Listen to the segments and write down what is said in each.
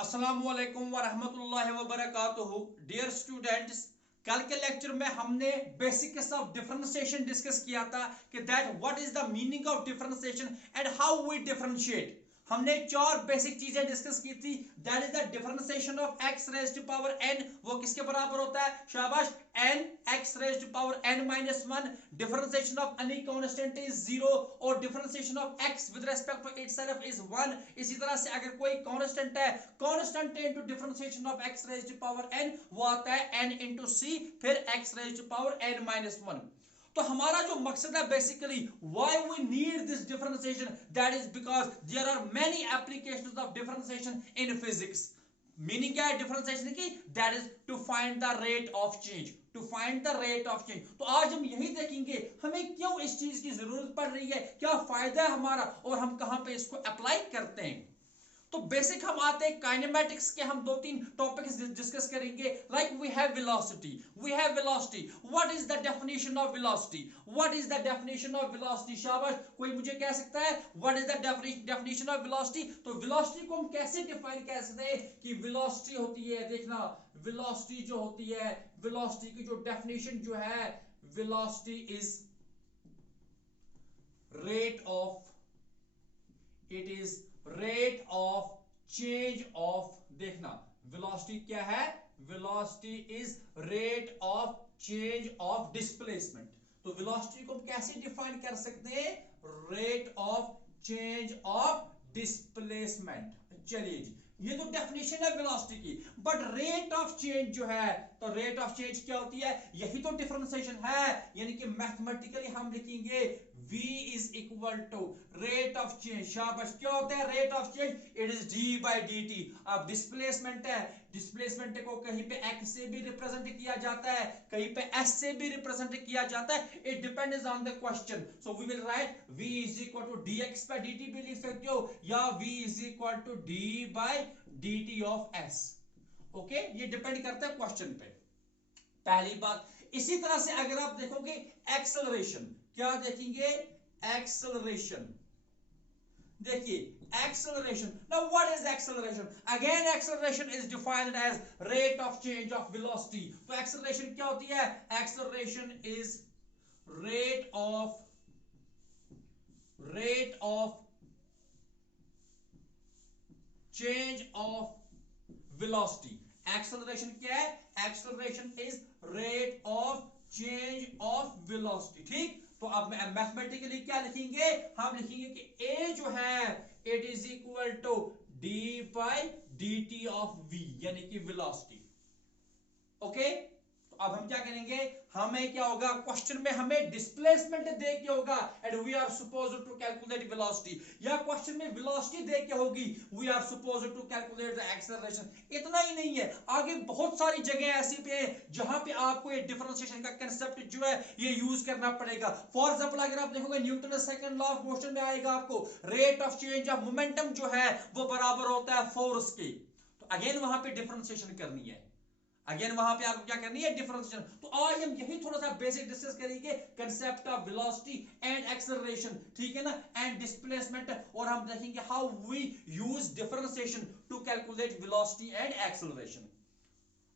अस्सलामुअलैकुम वरहमतुल्लाहि वबरकातुहू। Dear students, कल के लेक्चर में हमने बेसिक्स ऑफ डिफरेंशिएशन डिस्कस किया था कि that what is the meaning of differentiation and how we differentiate. हमने चार बेसिक चीजें डिस्कस की थी। That is the differentiation of x raised to power n, वो किसके बराबर होता है? शाबाश, n x raised to power n minus 1। Differentiation of any constant is 0 और differentiation of x with respect to itself is 1। इसी तरह से अगर कोई कांस्टेंट है, constant into differentiation of x raised to power n वो आता है n इनटू c, फिर x raised to power n minus 1। तो हमारा जो मकसद है basically why we need this differentiation, that is because there are many applications of differentiation in physics. Meaning क्या है डिफरेंशिएशन की? That is to find the rate of change, to find the rate of change. तो आज हम यही देखेंगे हमें क्यों इस चीज की जरूरत पड़ रही है, क्या फायदा है हमारा और हम कहां पे इसको अप्लाई करते हैं। तो बेसिक हम आते हैं काइनेमेटिक्स के, हम दो तीन टॉपिक्स डिस्कस करेंगे। Like we have velocity, what is the definition of velocity, what is the definition of velocity. शाबाश, कोई मुझे कह सकता है what is the definition of velocity. तो वेलोसिटी को हम कैसे डिफाइन कर सकते हैं कि वेलोसिटी होती है, देखना वेलोसिटी जो होती है, वेलोसिटी की जो डेफिनेशन जो है, velocity is rate of, it is rate of change of, देखना वेलोसिटी क्या है? Velocity is rate of change of displacement. तो वेलोसिटी को हम कैसे डिफाइन कर सकते हैं? Rate of change of displacement. चलिए जी, ये तो डेफिनेशन है वेलोसिटी की, बट रेट ऑफ चेंज जो है, तो रेट ऑफ चेंज क्या होती है? यही तो डिफरेंशिएशन है। यानी कि मैथमेटिकली हम लिखेंगे v is equal to rate of change। शाबाश, क्या होता है rate of change? It is d by dt। अब डिस्प्लेसमेंट है, डिस्प्लेसमेंट को कहीं पे x से भी रिप्रेजेंट किया जाता है, कहीं पे s से भी रिप्रेजेंट किया जाता है। It depends on the question. So we will write v is equal to dx by dt भी लिख सकते हो, या v is equal to d by dt of s। Okay, ये डिपेंड करता है क्वेश्चन पे, पहली बात। इसी तरह से अगर आप देखोगे एक्सेलरेशन, क्या देखेंगे? एक्सेलरेशन। देखिए acceleration, now what is acceleration? Again acceleration is defined as rate of change of velocity. तो एक्सेलरेशन क्या होती है? Acceleration is rate of change of velocity. Acceleration क्या है? Acceleration is rate of change of velocity. ठीक, तो अब mathematically क्या लिखेंगे? हम लिखेंगे कि a जो है it is equal to d by dt of v, यानी कि वेलोसिटी। ओके, तो अब हम क्या करेंगे? हमें क्या होगा क्वेश्चन में? हमें डिस्प्लेसमेंट दे के होगा and we are supposed to calculate velocity, या क्वेश्चन में वेलोसिटी दे के होगी, we are supposed to calculate the acceleration. इतना ही नहीं है, आगे बहुत सारी जगह ऐसी पे है जहां पे आपको ये डिफरेंशिएशन का कांसेप्ट जो है ये यूज करना पड़ेगा। फॉर एग्जांपल अगर आप देखोगे Newton second law of motion में आएगा आपको rate of change of momentum जो है वो बराबर होता है फोर्स के। तो अगेन वहां पे डिफरेंशिएशन करनी है, अगेन वहां पे आपको क्या करनी है? डिफरेंशिएशन। तो आज हम यही थोड़ा सा बेसिक डिस्कस करेंगे, concept of velocity and acceleration, ठीक है ना, एंड डिस्प्लेसमेंट। और हम देखेंगे how we use differentiation to calculate velocity and acceleration.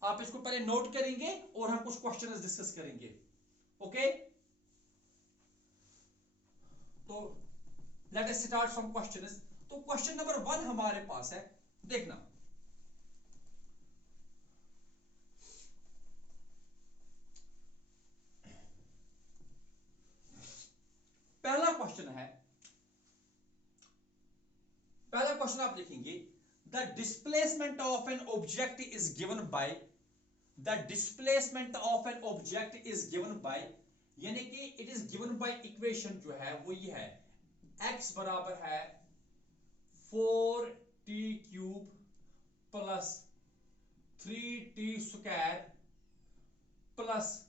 आप इसको पहले नोट करेंगे और हम कुछ क्वेश्चंस डिस्कस करेंगे। ओके, तो let us start from questions. तो क्वेश्चन नंबर 1 हमारे पास है, देखना पहला क्वेश्चन है, पहला क्वेश्चन आप लिखेंगे the displacement of an object is given by, the displacement of an object is given by, यानी कि it is given by equation जो है वो ये है, x बराबर है 4t cube plus 3t square plus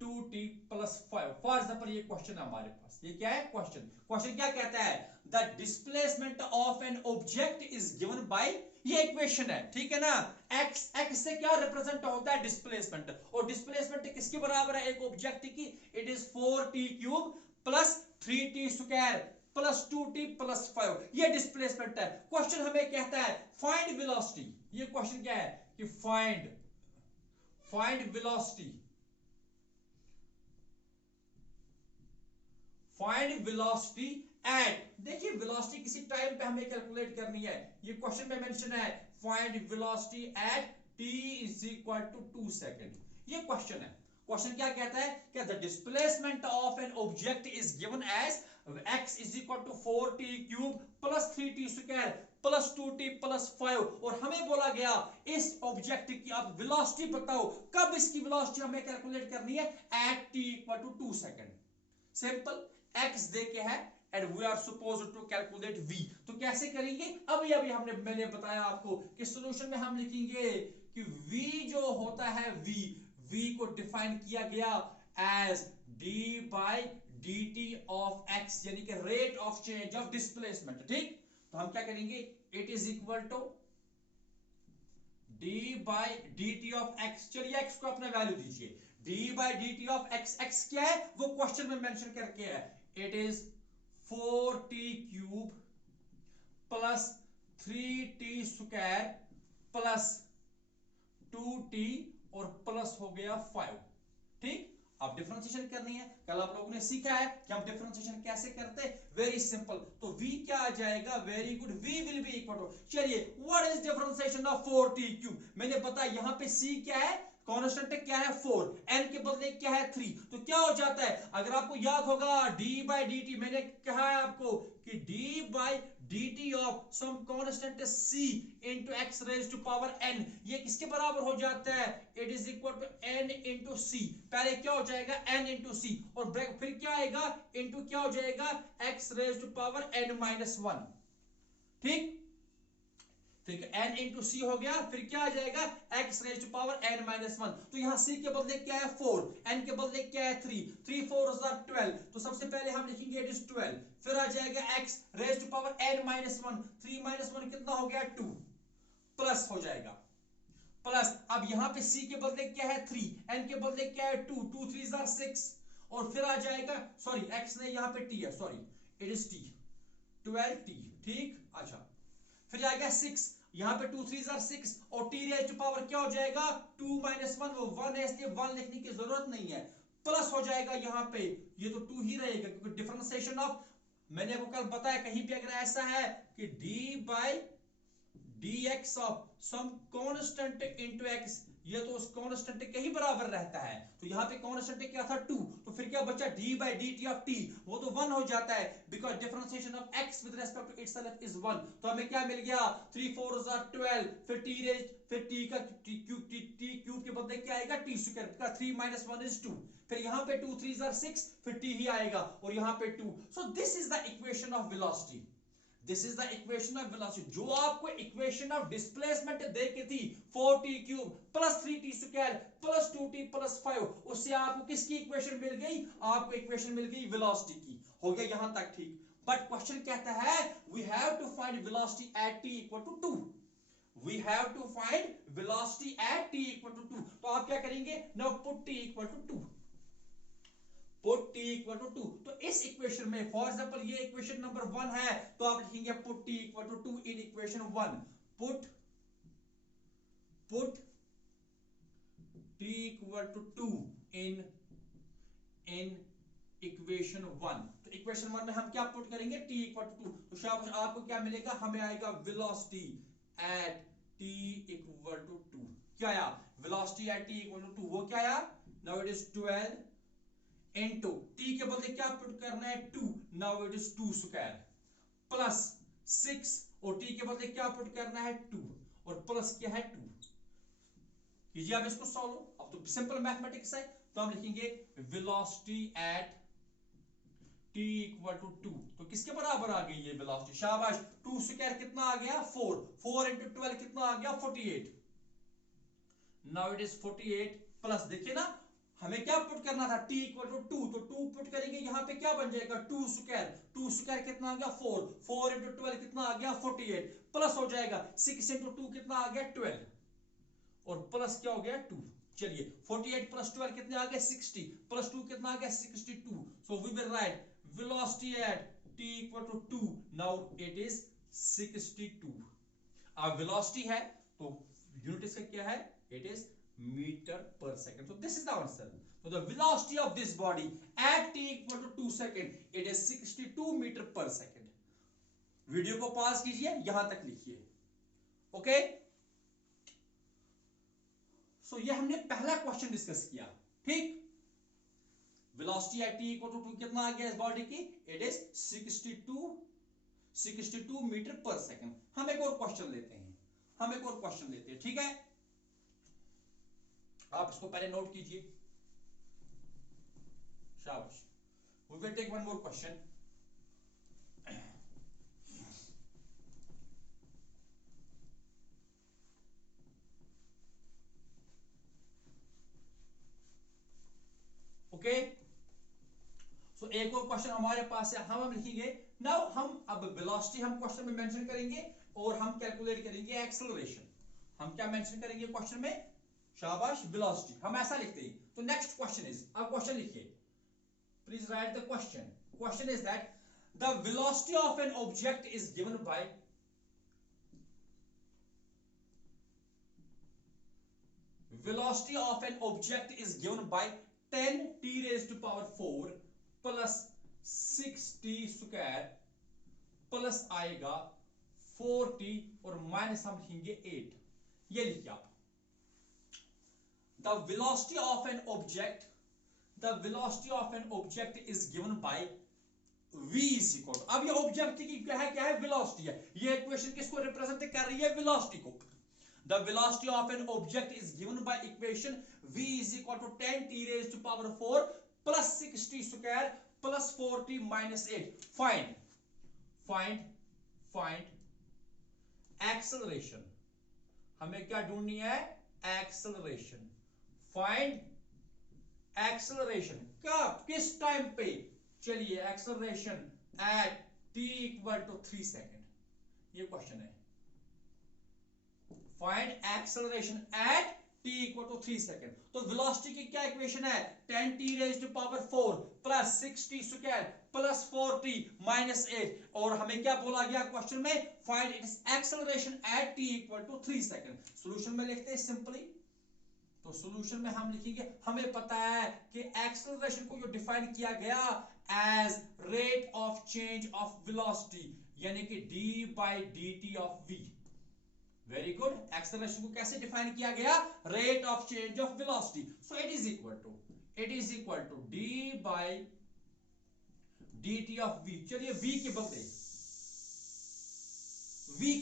2t plus 5। For example ये क्वेश्चन है हमारे पास, ये क्या है क्वेश्चन? क्वेश्चन क्या कहता है? The displacement of an object is given by, ये इक्वेशन है, ठीक है ना। x से क्या रिप्रेजेंट होता है? डिस्प्लेसमेंट। और डिस्प्लेसमेंट किसके बराबर है? एक ऑब्जेक्ट की, it is 4t cube plus 3t square plus 2t plus 5, ये डिस्प्लेसमेंट है। क्वेश्चन हमें कहता है फाइंड वेलोसिटी, ये क्वेश्चन क्या है कि find velocity, find velocity eight, देखिए वेलोसिटी किसी टाइम पे हमें कैलकुलेट करनी है, ये क्वेश्चन में मेंशन है find velocity at t is equal to 2 second, ये क्वेश्चन है। क्वेश्चन क्या कहता है कि the displacement of an object is given as x is equal to 4t cube plus 3t square plus 2t plus 5, और हमें बोला गया इस ऑब्जेक्ट की आप वेलोसिटी बताओ, कब इसकी वेलोसिटी हमें कैलकुलेट करनी है at t equal to 2 second. Simple, x दे के है and we are supposed to calculate v, तो कैसे करेंगे, अभी मैंने बताया आपको कि सॉल्यूशन में हम लिखेंगे कि v जो होता है v को डिफाइन किया गया as d by dt of x, यानी कि rate of change of displacement, ठीक। तो हम क्या करेंगे, it is equal to d by dt of x, चलिए x को अपना वैल्यू दीजिए, d by dt of x, x क्या है वो क्वेश्चन में मेंशन करके है, it is 4t cube plus 3t square plus 2t और प्लस हो गया 5, ठीक। अब डिफरेंशिएशन करनी है, कल आप लोगों ने सीखा है कि हम डिफरेंशिएशन कैसे करते हैं, वेरी सिंपल। तो v क्या आ जाएगा, very good, v will be equal to, चलिए what is differentiation of 4t cube, मैंने बताया यहां पे c क्या है, कांस्टेंट क्या है 4, n के बदले क्या है 3, तो क्या हो जाता है, अगर आपको याद होगा d बाय dt, मैंने कहा है आपको कि d by dt of some constant c into x raised to power n, ये किसके बराबर हो जाता है, it is equal to n into c, पहले क्या हो जाएगा n into c, और ब्रैकेट फिर क्या आएगा into क्या हो जाएगा x raised to power n minus 1, ठीक। फिर n इंटू सी हो गया, फिर क्या आ जाएगा x raise to power n minus 1, तो यहां c के बदले क्या है 4, n के बदले क्या है 3, 3 4 12, तो सबसे पहले हम लिखेंगे इट इज 12, फिर आ जाएगा x raise to power n minus 1, 3 minus 1 कितना हो गया 2, प्लस हो जाएगा, प्लस अब यहां पे c के बदले क्या है 3, n के बदले क्या है 2, 2 3 6, और फिर आ जाएगा, सॉरी x नहीं यहां पे t है, sorry it is t 12t, ठीक। अच्छा फिर आ गया 6, यहां पे 2 3 6, और t रेज टू पावर क्या हो जाएगा 2 माइनस 1, वो 1 है इसलिए 1 लिखने की जरूरत नहीं है, प्लस हो जाएगा यहां पे, ये तो 2 ही रहेगा क्योंकि डिफरेंशिएशन ऑफ, मैंने आपको कल बताया कहीं पे अगर ऐसा है कि d by dx of some constant into x, ये तो उस कांस्टेंट के ही बराबर रहता है, तो यहां पे कांस्टेंट क्या था 2, तो फिर क्या बचा d by dt of t, वो तो 1 हो जाता है because differentiation of x with respect to itself is 1, तो हमें क्या मिल गया 3 4 12, फिर t रेज, फिर t का t क्यूब के बदले क्या आएगा t स्क्वायर का 3 माइनस 1 इज 2, फिर यहां पे 2 3 6, फिर t ही आएगा और यहां पे 2, so this is the equation of velocity, this is the equation of velocity, जो आपको इक्वेशन ऑफ डिस्प्लेसमेंट दे के थी 4t cube plus 3t square plus 2t plus 5, उससे आपको किसकी इक्वेशन मिल गई, आपको इक्वेशन मिल गई वेलोसिटी की, हो गया यहां तक ठीक। बट क्वेश्चन कहता है we have to find velocity at t equal to 2, we have to find velocity at t equal to 2, तो आप क्या करेंगे, now put t equal to 2, put t equal to 2, तो इस इक्वेशन में फॉर एग्जांपल ये इक्वेशन नंबर 1 है, तो आप लिखेंगे put t equal to 2 in equation 1, put t equal to 2 in equation 1, तो इक्वेशन 1 में हम क्या पुट करेंगे t इक्वल टू 2, तो शाबाश आपको क्या मिलेगा, हमें आएगा velocity at t equal to 2, क्या आया velocity at t equal to 2, वो क्या आया, now it is 12 into t के बदले क्या पुट करना है 2, now it is 2 square plus 6, और t के बदले क्या पुट करना है 2, और प्लस क्या है 2, कीजिए आप इसको सॉल्व, अब तो सिंपल मैथमेटिक्स है, तो हम लिखेंगे velocity at t equal to 2, तो किसके बराबर आ गई ये वेलोसिटी, शाबाश 2 स्क्वायर कितना आ गया 4, 4 इनटू 12 कितना आ गया 48, नाउ इट इज 48 प्लस, देखिए ना हमें क्या पुट करना था t इक्वल टू 2, तो 2 पुट करेंगे यहां पे क्या बन जाएगा 2 स्क्वायर कितना आ गया 4, 4 इनटू 12 कितना आ गया 48, प्लस हो जाएगा 6 इनटू 2 कितना आ गया 12, और प्लस क्या हो गया 2, चलिए 48 प्लस 12 कितने आ गए 60, प्लस 2 कितना आ गया 62, so we will write velocity at t equal to 2, now it is 62. अब वेलोसिटी है तो यूनिट इसका क्या है, इट इज मीटर पर second. So this is the answer. So the velocity of this body at t equal to 2 second, it is 62 meter per second. Video को pause कीजिए, यहां तक लिखिए. ओके, सो ये हमने पहला क्वेश्चन डिस्कस किया. ठीक, velocity at T equal to 2 कितना आ गया इस बॉडी की, इट इज 62 मीटर पर सेकंड. हम एक और क्वेश्चन लेते हैं. ठीक है, आप इसको पहले नोट कीजिए. शाबाश. We will take one more question. Okay, so एक और क्वेश्चन हमारे पास है, हम लिखेंगे. नाउ हम अब वेलोसिटी हम क्वेश्चन में मेंशन करेंगे और हम कैलकुलेट करेंगे एक्सेलरेशन. हम क्या मेंशन करेंगे क्वेश्चन में, शाबाश, वेलोसिटी. हम ऐसा लिखते हैं. तो नेक्स्ट क्वेश्चन इज, अब क्वेश्चन लिखिए, please right the question. Question is that the velocity of an object is given by velocity of an object is given by 10 t raised to power 4 plus 6t square plus आएगा 4t और minus हम लिखेंगे 8. ये लिखिए आप. The velocity of an object is given by v is equal to, अब ये object की क्या है, वेलोसिटी है. ये इक्वेशन किसको रिप्रेजेंट कर रही है, वेलोसिटी को. The velocity of an object is given by equation v is equal to 10 t raised to power 4 plus 6t square plus 4t minus 8. Find acceleration. हमें क्या ढूंढनी है, acceleration. Find acceleration. कब, किस टाइम पे, चलिए acceleration at t equal to 3 second. ये question है. Find acceleration at t equal to 3 second. तो velocity की क्या इक्वेशन है, 10 t raised to power 4 plus 6t square plus 4t minus 8. और हमें क्या बोला गया क्वेश्चन में, find its acceleration at t equal to 3 second. Solution में लिखते हैं सिंपली. तो सॉल्यूशन में हम लिखेंगे, हमें पता है कि एक्सेलरेशन को जो डिफाइन किया गया as rate of change of velocity, यानी कि d by dt of v. Very good. Acceleration को कैसे डिफाइन किया गया, rate of change of velocity. So it is equal to d by dt of v. चलिए v के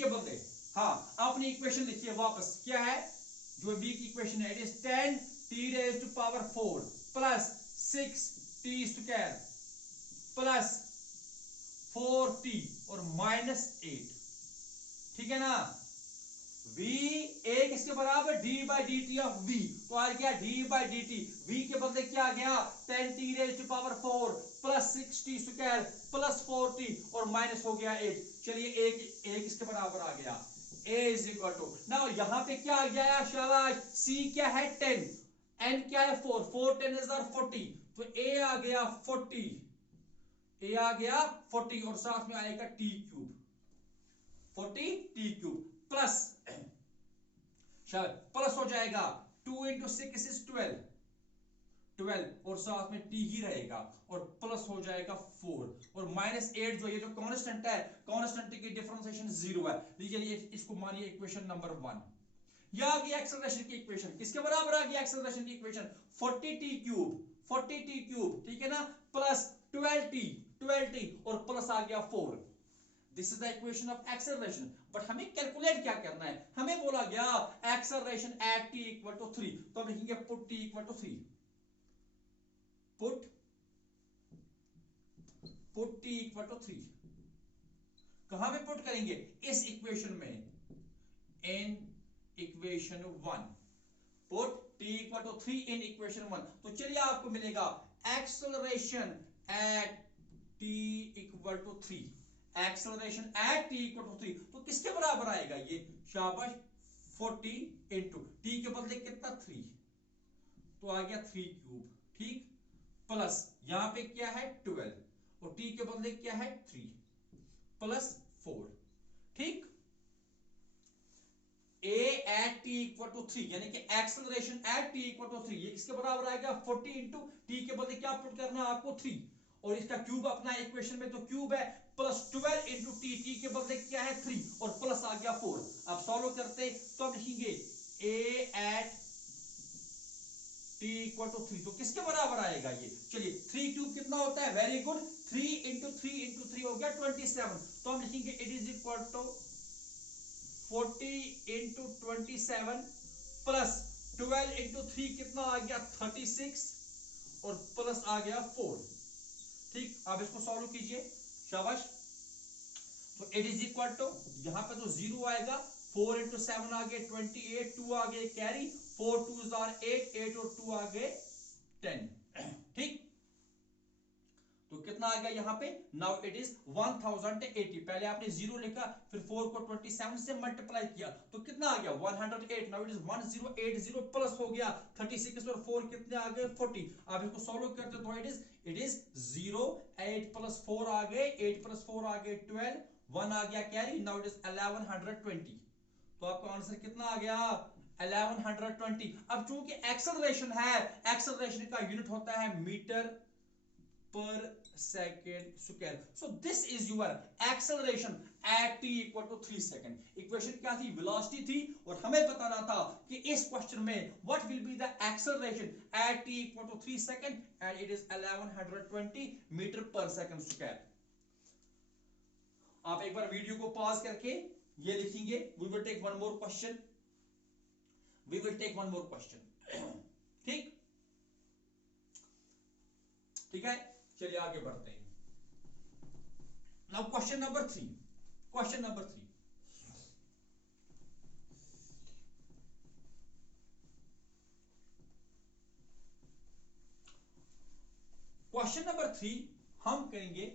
बदले हाँ अपनी इक्वेशन लिखिए वापस. क्या है जो v की इक्वेशन है, it is 10 t raised to power 4 plus 6t square plus 4t और minus 8. ठीक है ना. v a किसके बराबर, d by dt of v. तो आ गया d by dt, v के बदले क्या आ गया, 10 t raised to power 4 plus 6t square plus 4t और माइनस हो गया 8. चलिए a किसके बराबर आ गया, a is equal to, now यहां पे क्या आ गया, शाबाश, c क्या है 10, n क्या है 4, 4 10 is 40. तो a आ गया 40 और साथ में आएगा t cube, 40 t cube plus plus हो जाएगा 2 into 6 is 12 और साथ में t ही रहेगा और प्लस हो जाएगा 4 और माइनस 8 जो ये जो कांस्टेंट है, कांस्टेंट की डिफरेंशिएशन 0 है. चलिए इसको मानिए इक्वेशन नंबर 1. यह आ गई एक्सेलरेशन की इक्वेशन. किसके बराबर आ गई एक्सेलरेशन की इक्वेशन, 40t क्यूब. ठीक है ना, प्लस 12t और प्लस आ गया 4. This is the equation of acceleration. But हमें कैलकुलेट क्या करना है, हमें बोला गया acceleration at t equal to 3. तो हम लिखेंगे put t equal to 3. Put t equal to 3. कहां पे पुट करेंगे, इस इक्वेशन में, in equation 1. Put t equal to 3 in equation 1. तो चलिए आपको मिलेगा acceleration at t equal to 3. Acceleration at t equal to 3. तो किसके बराबर आएगा ये, शाबाश, 40 इंटू t के बदले कितना 3, तो आ गया 3 क्यूब. ठीक, प्लस यहां पे क्या है 12 और t के बदले क्या है 3 प्लस 4, ठीक। a at t equal to 3 यानी कि acceleration at t equal to 3, ये किसके बराबर आएगा 40 इंटू t के बदले क्या पुट करना है आपको 3, और इसका क्यूब अपना इक्वेशन में तो क्यूब है, प्लस 12 इंटू टी के बदले क्या है 3 और प्लस आ गया 4। अब सॉल्व करते तो अब लिखेंगे a at t equal to 3, तो किसके बराबर आएगा ये, चलिए 3 क्यूब कितना होता है, वेरी गुड, 3 इंटू 3 हो गया 27, तो हम लिखेंगे it is equal to 40 into 27 plus 12 into 3 कितना आ गया 36 और प्लस आ गया 4, ठीक। अब इसको सॉल्व कीजिए, शाबाश। तो इट इज इक्वल टू, यहां पे तो 0 आएगा, 4 इंटू 7 आ गए 28, 2 आ गए कैरी, 4 2s आर 8, 8 और 2 आ गए 10, ठीक। तो कितना आ गया यहाँ पे, नाउ इट इज 1080, पहले आपने 0 लिखा, फिर 4 को 27 से मल्टीप्लाई किया, तो कितना आ गया 108, नाउ इट इज 1080 प्लस हो गया 36 और 4 कितने आ गए 40। अब इसको सॉल्व करते तो इट इज 0, 8 प्लस 4 आ गए, 8 प्लस 4 आ गए 12, 1 आ गया कैरी, नाउ इट इज 1120, तो आपका आंसर कितना आ गया 1120। अब चूंकि एक्सेलरेशन है, एक्सेलरेशन का यूनिट होता है metre per second square, so this is your acceleration at t equal to 3 second। Equation क्या थी, वेलोसिटी थी, और हमें बताना था कि इस क्वेश्चन में what will be the acceleration at t equal to 3 second and it is 1120 metre पर सेकंड स्क्वायर। आप एक बार वीडियो को पॉज करके ये लिखेंगे, we will take one more question, we will take one more question, ठीक, ठीक है। चलिए आगे बढ़ते हैं। Now question number 3, question number 3, question number 3 हम करेंगे,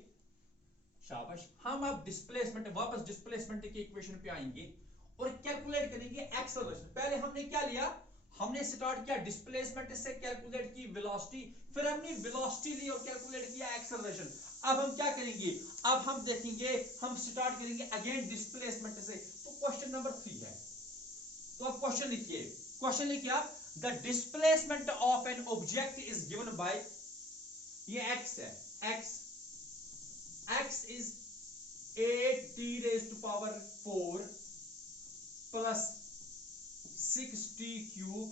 शाबाश, हम अब डिस्प्लेसमेंट, वापस डिस्प्लेसमेंट की इक्वेशन पे आएंगे और कैलकुलेट करेंगे एक्सेलरेशन। पहले हमने क्या लिया, हमने स्टार्ट किया डिस्प्लेसमेंट से, कैलकुलेट की वेलोसिटी, फिर हमने वेलोसिटी ली और कैलकुलेट किया एक्सेलरेशन। अब हम क्या करेंगे, अब हम देखेंगे, हम स्टार्ट करेंगे अगेन डिस्प्लेसमेंट से। तो क्वेश्चन नंबर 3 है, तो अब क्वेश्चन लिखिए, क्वेश्चन लिखिए आप, the displacement of an object is given by, ये x है, x is 8t raised to power 4 plus 6t cube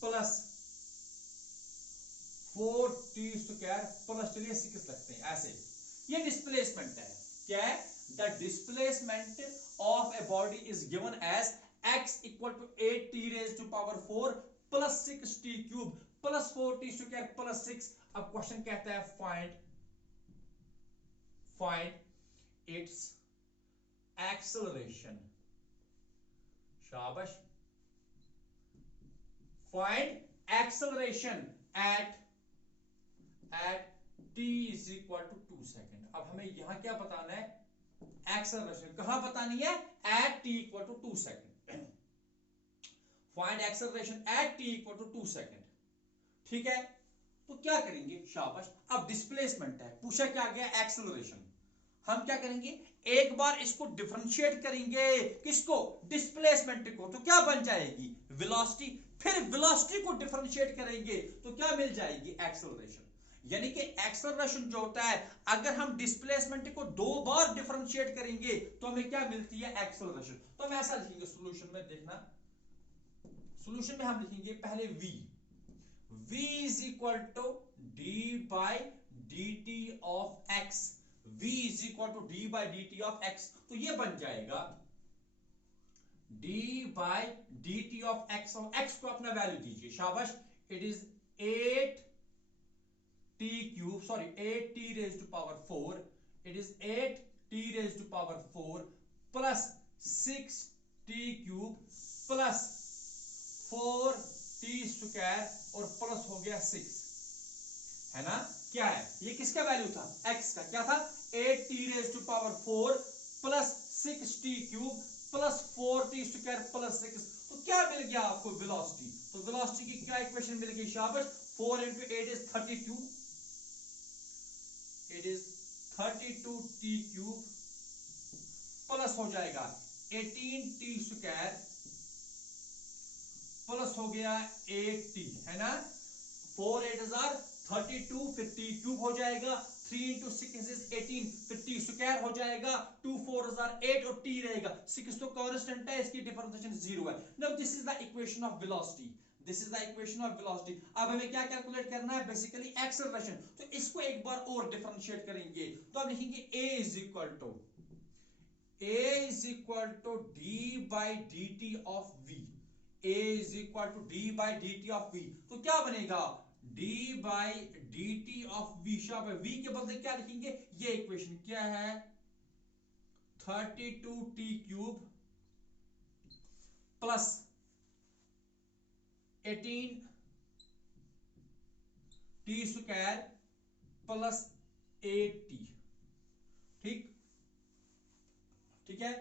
plus 4t square plus, चलिए 6 लगते हैं ऐसे, ये डिस्प्लेसमेंट है, क्या है, the displacement of a body is given as x equal to 8t raised to power 4 plus 6t cube plus 4t square plus 6। अब question कहता है फाइंड इट्स एक्सेलरेशन, शाबाश, find acceleration at t is equal to 2 second. अब हमें यहां क्या बताना है, एक्सेलरेशन कहां बतानी है, at t equal to 2 second, find acceleration at t equal to 2 second, ठीक है। तो क्या करेंगे, शाबाश, अब डिस्प्लेसमेंट है, पूछा क्या गया एक्सेलरेशन, हम क्या करेंगे, एक बार इसको डिफरेंशिएट करेंगे, किसको, डिस्प्लेसमेंट को, तो क्या बन जाएगी वेलोसिटी, फिर वेलोसिटी को डिफरेंशिएट करेंगे तो क्या मिल जाएगी एक्सेलरेशन। यानी कि एक्सेलरेशन जो होता है, अगर हम डिस्प्लेसमेंट को 2 बार डिफरेंशिएट करेंगे तो हमें क्या मिलती है एक्सेलरेशन। तो हम ऐसा लिखेंगे सॉल्यूशन में, देखना सॉल्यूशन में हम लिखेंगे पहले v is equal to d by dt of x, v is equal to d by dt of x, तो ये बन जाएगा d by dt of x, और x को अपना वैल्यू दीजिए, शाबाश, it is 8t cube, sorry 8t raised to power 4, it is 8t raised to power 4 plus 6t cube plus 4t square और प्लस हो गया 6, है ना, क्या है ये, किसका वैल्यू था, x का, क्या था 8t raised to power 4 plus 6t cube plus 4t square plus 6, तो क्या मिल गया आपको वेलोसिटी, तो वेलोसिटी की क्या इक्वेशन मिल गई, शाबाश, 4 into 8 is 32, it is 32t cube plus हो जाएगा 18t स्क्वायर प्लस हो गया 8t, है ना। 4 8 32, फिर t क्यूब हो जाएगा, 3 into 6 is 18, फिर t स्क्वायर हो जाएगा, 2 4 8 और t रहेगा। 6 तो कांस्टेंट है, इसकी डिफरेंशिएशन 0 है। Now this is the equation of velocity, this is the equation of velocity. अब हमें क्या कैलकुलेट करना है, बेसिकली एक्सेलरेशन। तो इसको एक बार और डिफरेंशिएट करेंगे, तो आप लिखेंगे a is equal to d by dt of v, a is equal to d by dt of v। तो क्या बनेगा, d by dt of v, शाबाश, v के बदले क्या लिखेंगे, ये इक्वेशन क्या है, 32t cube plus 18t square plus 8t। ठीक ठीक है,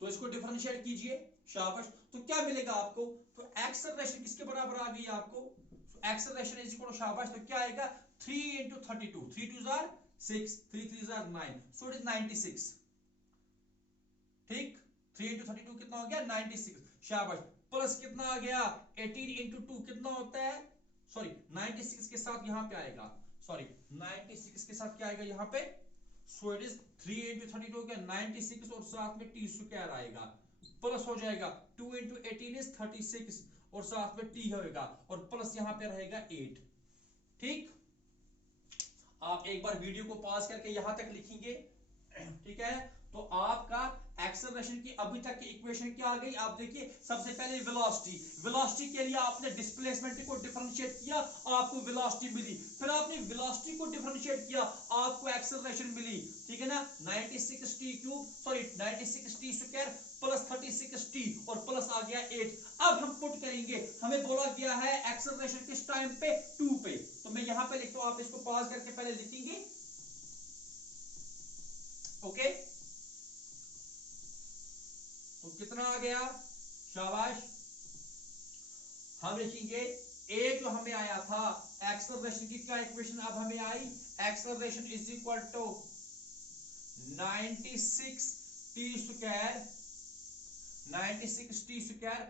तो इसको डिफरेंशिएट कीजिए, शाबाश। तो क्या मिलेगा आपको, तो एक्सेलरेशन किसके बराबर आ गई आपको, एक्सेलरेशन इज इक्वल टू, शाबाश, तो क्या आएगा 3 into 32, 3 2 are 6, 3 3 are 9, so it is 96। ठीक, 3 into 32 कितना हो गया 96, शाबाश। प्लस कितना आ गया 18 into 2 कितना होता है, सॉरी 96 के साथ यहां पे आएगा, सॉरी 96 के साथ क्या आएगा यहां पे, सो इट इज 3 into 32 हो गया 96 और साथ में t स्क्वायर आएगा, प्लस हो जाएगा 2 into 18 is 36 और साथ में t होएगा और प्लस यहां पे रहेगा 8। ठीक, आप एक बार वीडियो को पॉज करके यहां तक लिखेंगे, ठीक है। तो आपका एक्सेलरेशन की अभी तक की इक्वेशन क्या आ गई, आप देखिए, सबसे पहले वेलोसिटी, वेलोसिटी के लिए आपने डिस्प्लेसमेंट को डिफरेंशिएट किया, आपको वेलोसिटी मिली, फिर आपने वेलोसिटी को डिफरेंशिएट किया, आपको एक्सेलरेशन मिली, ठीक है ना। 96t cube, sorry 96t square plus 36t और प्लस आ गया 8। अब हम पुट करेंगे, हमें बोला गया है एक्सेलरेशन किस टाइम पे, 2 पे, तो मैं यहां पे लिखता हूं, आप इसको पॉज करके पहले लिखेंगे, ओके। तो कितना आ गया, शाबाश, हम लिखेंगे ए जो हमें आया था एक्सेलरेशन की क्या इक्वेशन अब हमें आई, acceleration is equal to 96t square, 96t square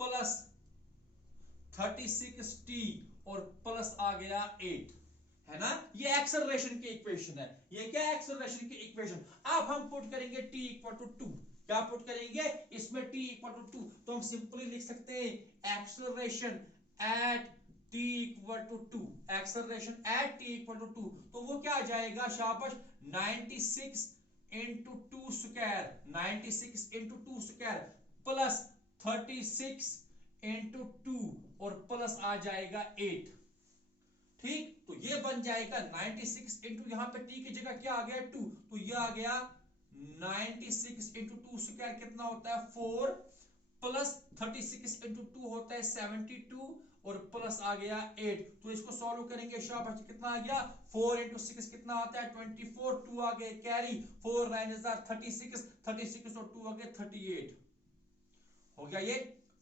plus 36t और प्लस आ गया 8, है ना। ये एक्सेलरेशन की इक्वेशन है, ये क्या है एक्सेलरेशन की इक्वेशन। अब हम पुट करेंगे t इक्वल टू 2, क्या पुट करेंगे इसमें t इक्वल टू 2, तो हम सिंपली लिख सकते हैं acceleration at t equal to 2, acceleration at t equal to 2, तो वो क्या आ जाएगा, शाबाश, 96 into 2 square, 96 into 2 square plus 36 into 2 और प्लस आ जाएगा 8। ठीक, तो ये बन जाएगा 96 इंटू, यहां पे t की जगह क्या आ गया 2, तो ये आ गया 96 इंटू 2 स्क्वायर कितना होता है 4 प्लस 36 इंटू 2 होता है 72 और प्लस आ गया 8। तो इसको सॉल्व करेंगे, शाबाश, कितना आ गया 4 इंटू 6 कितना आता है 24, 2 आ गए कैरी, 4 9 36, 36 और 2 आ गए 38, हो गया ये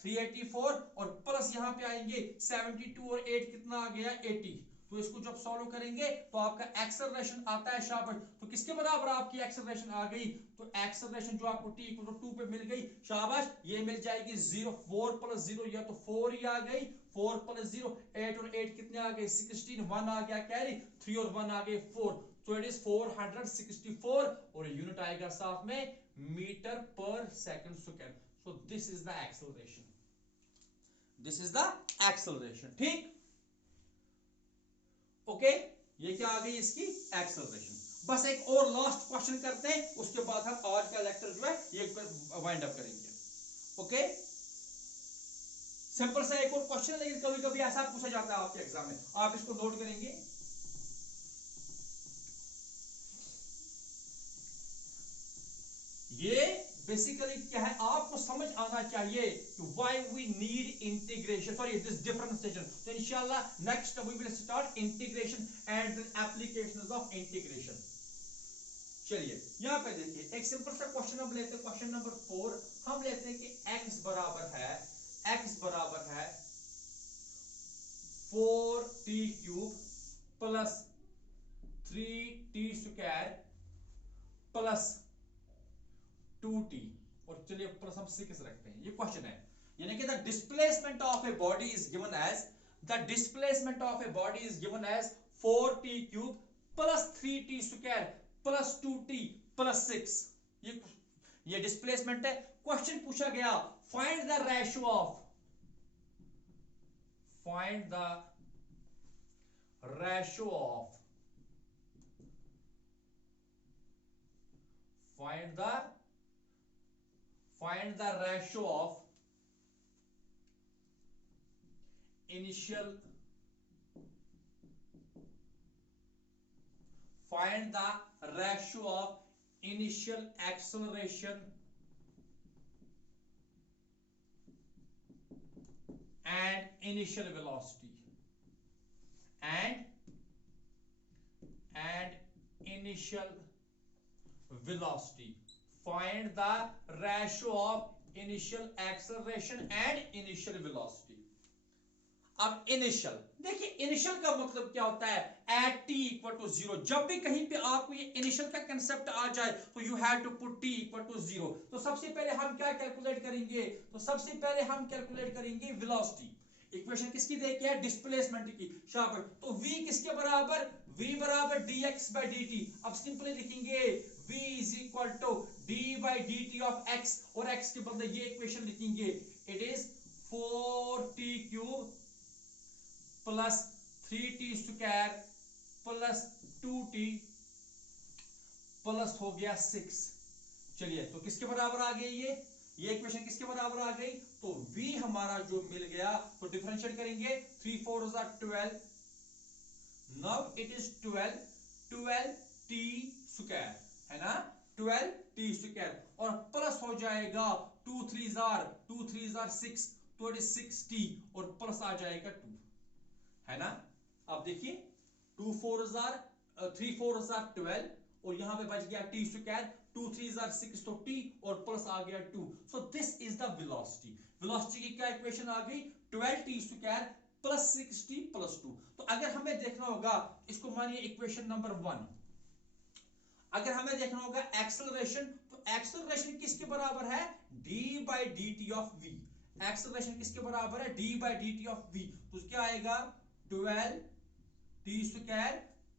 384 और प्लस यहां पे आएंगे 72 और 8 कितना आ गया 80। तो इसको जब सॉल्व करेंगे तो आपका एक्सेलरेशन आता है, शाबाश, तो किसके बराबर आपकी एक्सेलरेशन आ गई, तो एक्सेलरेशन जो आपको t इक्वल टू 2 पे मिल गई, शाबाश, ये मिल जाएगी 0, 4 प्लस 0 या तो 4 ही आ गई, 4 प्लस 0 8 और 8 कितने आ गए 16, 1 आ गया कैरी, 3 और 1 आ गए 4, तो इट इज 464 और यूनिट आएगा साथ में मीटर पर second square. So this is the acceleration, this is the acceleration. ठीक, ओके, ये क्या आ गई इसकी एक्सेलरेशन। बस एक और लास्ट क्वेश्चन करते हैं, उसके बाद हम आज का लेक्चर जो है ये वाइंड अप करेंगे, ओके। सिंपल सा एक और क्वेश्चन, लेकिन कभी कभी ऐसा पूछा जाता है आपके एग्जाम में, आप इसको नोट करेंगे। ये बेसिकली क्या है, आपको समझ आना चाहिए कि why we need integration, sorry this differentiation. तो इंशाल्लाह next we will start integration and the applications of integration. चलिए यहां पे देखिए, एक सिंपल सा क्वेश्चन हम लेते हैं, क्वेश्चन नंबर 4। हम लेते हैं कि x बराबर है 4t cube plus 3t² plus 2t, और चलिए प्लस हम 6 रखते हैं, ये क्वेश्चन है। यानी कि the displacement of a body is given as 4t³ plus 3t² plus 2t plus 6। ये डिस्प्लेसमेंट है। क्वेश्चन पूछा गया find the ratio of initial find the ratio of initial acceleration and initial velocity find the ratio of initial acceleration and initial velocity। अब initial देखिए, initial का मतलब क्या होता है, एट t = 0। जब भी कहीं पे आपको ये इनिशियल का कंसेप्ट आ जाए तो you have to put t = 0। तो सबसे पहले हम क्या कैलकुलेट करेंगे, वेलोसिटी। इक्वेशन किसकी देखी है, डिस्प्लेसमेंट की। शाबाश। तो v किसके बराबर, v बराबर dx/dt। अब सिंपली लिखेंगे v = d/dt ऑफ x, और x के बदले ये इक्वेशन लिखेंगे, it is 4t³ plus 3t² plus 2t plus हो गया 6। चलिए, तो किसके बराबर आ गई ये इक्वेशन किसके बराबर आ गई, तो v हमारा जो मिल गया, तो डिफरेंशिएट करेंगे, 3 4 12, नाउ इट इज 12t² है ना, 12t², और प्लस हो जाएगा 2 3 6, तो इट इज 6t, और प्लस आ जाएगा 2, है ना। अब देखिए 3 4 12, और यहां पे बच गया t², 2 3 6, तो t, और प्लस आ गया 2। So this is the velocity की क्या इक्वेशन आ गई, 12t² प्लस 6t प्लस 2। तो अगर हमें देखना होगा, इसको मानिए इक्वेशन नंबर 1, अगर हमें देखना होगा एक्सेलरेशन, तो एक्सेलरेशन किसके बराबर है, d/dt ऑफ v। एक्सेलरेशन किसके बराबर है, d/dt ऑफ v। तो क्या आएगा, 12t²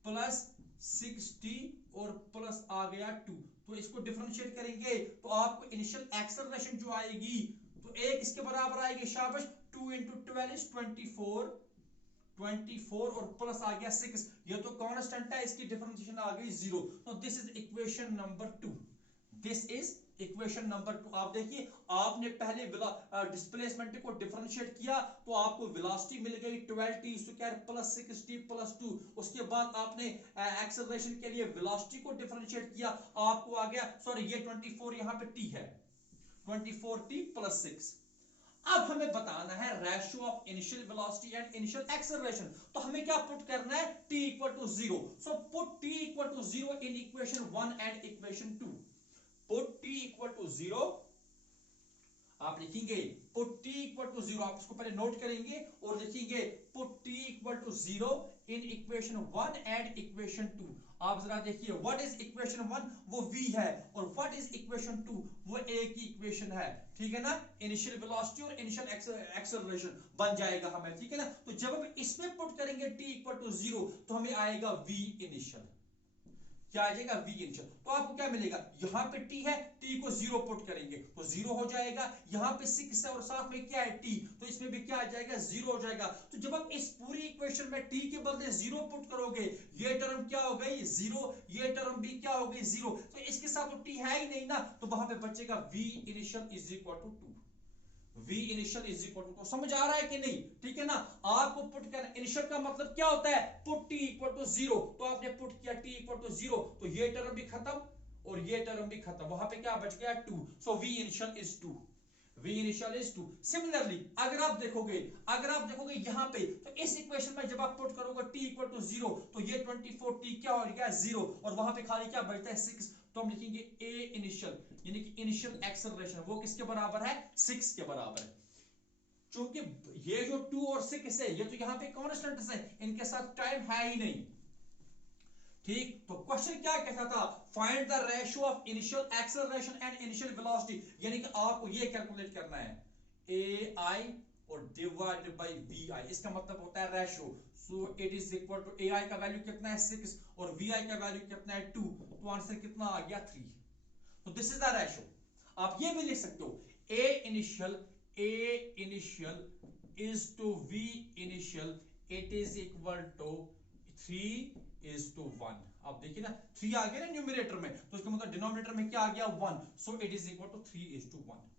प्लस 6t, और प्लस आ गया 2। तो इसको डिफरेंशिएट करेंगे तो आपको इनिशियल एक्सेलरेशन जो आएगी, तो एक इसके बराबर आएगी, शाबाश, 2 × 12 इज 24, और प्लस आ गया 6। ये तो कांस्टेंट है, इसकी डिफरेंशिएशन आ गई 0। तो दिस इज इक्वेशन नंबर 2। आप देखिए, आपने पहले डिस्प्लेसमेंट को डिफरेंशिएट किया तो आपको वेलोसिटी मिल गई 12t² प्लस 6t प्लस 2। उसके बाद आपने एक्सेलरेशन के लिए वेलोसिटी को डिफरेंशिएट किया, आपको आ गया, सॉरी ये 24 यहाँ पे t है, 24t प्लस 6। अब हमें बताना है ratio of initial velocity and initial acceleration. तो हमें क्या पुट करना है, t = 0। So put t = 0 in equation 1 and equation 2। Put t = 0, आप लिखेंगे पुट t = 0, आप इसको पहले नोट करेंगे और लिखेंगे put t = 0 in equation 1 and equation 2। आप जरा देखिए, व्हाट इज इक्वेशन 1, वो v है, और व्हाट इज इक्वेशन 2, वो a की इक्वेशन है, ठीक है ना। इनिशियल वेलोसिटी और इनिशियल एक्सेलरेशन बन जाएगा हमें, ठीक है ना। तो जब हम इसमें पुट करेंगे t = 0, तो हमें आएगा v इनिशियल। क्या आ जाएगा, v इनिशियल। तो आपको क्या मिलेगा, यहां पे t है, t को 0 पुट करेंगे तो 0 हो जाएगा, यहां पे 6 है और साथ में क्या है t, तो इसमें भी क्या आ जाएगा, 0 हो जाएगा। तो जब आप इस पूरी इक्वेशन में t के बदले 0 पुट करोगे, ये टर्म क्या हो गई 0, ये टर्म भी क्या हो गई 0, तो इसके साथ तो t है ही नहीं ना, तो वहां पे बचेगा v इनिशियल = 2। v initial = 2। तो समझ आ रहा है कि नहीं, ठीक है ना। आपको पुट करना, इनिशियल का मतलब क्या होता है, पुट t = 0। तो आपने पुट किया t = 0, तो ये टर्म भी खत्म और ये टर्म भी खत्म, वहां पे क्या बच गया 2। सो v इनिशियल = 2। सिमिलरली अगर आप देखोगे यहां पे, तो इस इक्वेशन में जब आप पुट करोगे t = 0, तो ये 24t क्या हो गया 0, और वहां पे खाली क्या बचता है 6। तो हम लिखेंगे a इनिशियल, यानी कि इनिशियल एक्सेलरेशन वो किसके बराबर है, 6 के बराबर है। क्योंकि ये जो 2 और 6 है, ये तो यहां पे कांस्टेंट्स है, इनके साथ टाइम है ही नहीं। ठीक, तो क्वेश्चन क्या कहता था, find the ratio of initial acceleration and initial velocity, यानी कि आपको ये कैलकुलेट करना है ए आई और डिवाइडेड बाय वी आई, इसका मतलब होता है ratio. So it is equal to A I का वैल्यू कितना है 6 और वी आई का वैल्यू कितना है 2, तो आंसर कितना आ गया 3। तो दिस इज द रेशियो। आप ये भी लिख सकते हो A initial is to V initial, it is equal to 3:1। आप देखिए ना 3 आ गया ना न्यूमरेटर में, तो इसका मतलब डिनोमिनेटर में क्या आ गया 1, so it is equal to 3:1।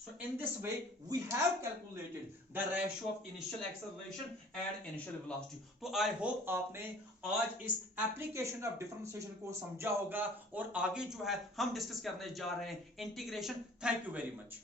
So in this way we have calculated the ratio of initial acceleration and initial velocity। तो I hope आपने आज इस application of differentiation को समझा होगा और आगे जो है हम डिस्कस करने जा रहे हैं integration. Thank you very much.